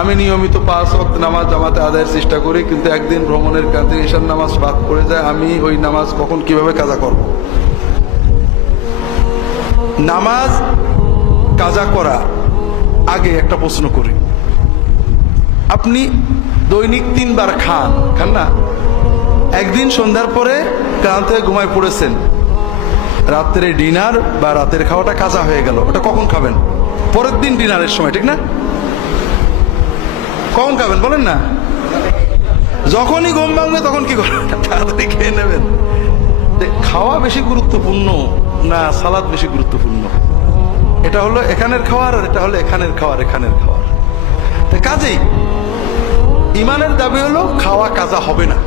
আমি নিয়মিত 5 ওয়াক্ত নামাজ জামাতে আদায়ের চেষ্টা করি, কিন্তু একদিন ভ্রমণের কাজে ঈশার নামাজ বাদ পড়ে যায়। আমি ওই নামাজ কখন কিভাবে কাজা করব? নামাজ কাজা করা আগে একটা প্রশ্ন করি। আপনি দৈনিক 3 বার খান না? একদিন সন্ধ্যার পরে ক্লান্ত হয়ে ঘুমায় পড়েছেন, রাত্রে ডিনার বা রাতের খাওয়াটা কাজা হয়ে গেল, ওটা কখন খাবেন? পরের দিন ডিনারের সময়, ঠিক না? কখন খাবেন বলেন না? যখনই ঘুম ভাঙবে তখন কি করবেন? তাড়াতাড়ি খেয়ে নেবেন। খাওয়া বেশি গুরুত্বপূর্ণ না সালাদ বেশি গুরুত্বপূর্ণ? এটা হলো এখানের খাওয়ার, আর এটা হলো এখানের খাওয়ার। কাজেই ইমানের দাবি হলো খাওয়া কাজা হবে না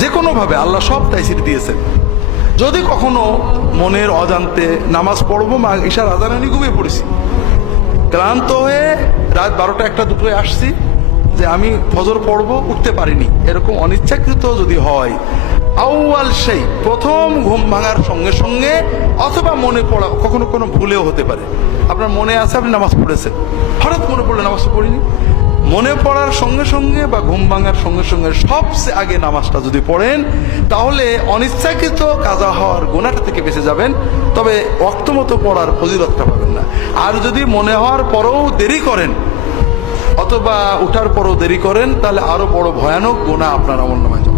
যে কোনো ভাবে। আল্লাহ সব তাইসির দিয়েছেন। যদি কখনো মনের অজান্তে নামাজ পড়বো, ঈশার আজানে আমি ঘুমিয়ে পড়েছি, ক্লান্ত হয়ে রাত 12টা 1টা 2টোয় আসছি যে আমি ফজর পড়বো, উঠতে পারিনি, এরকম অনিচ্ছাকৃত যদি হয়, আউয়াল সেই প্রথম ঘুম ভাঙার সঙ্গে সঙ্গে, অথবা মনে পড়া, কখনো কোনো ভুলেও হতে পারে, আপনার মনে আছে আপনি নামাজ পড়েছেন, হঠাৎ মনে পড়লে নামাজ পড়িনি, মনে পড়ার সঙ্গে সঙ্গে বা ঘুম ভাঙার সঙ্গে সঙ্গে সবচেয়ে আগে নামাজটা যদি পড়েন, তাহলে অনিচ্ছাকৃত কাজা হওয়ার গুনাহটা থেকে বেঁচে যাবেন, তবে ওয়াক্ত মতো পড়ার ফজিলতটা পাবেন না। আর যদি মনে হওয়ার পরেও দেরি করেন অথবা উঠার পরও দেরি করেন, তাহলে আরো বড় ভয়ানক গুনাহ আপনার আমলনামায় যাবে।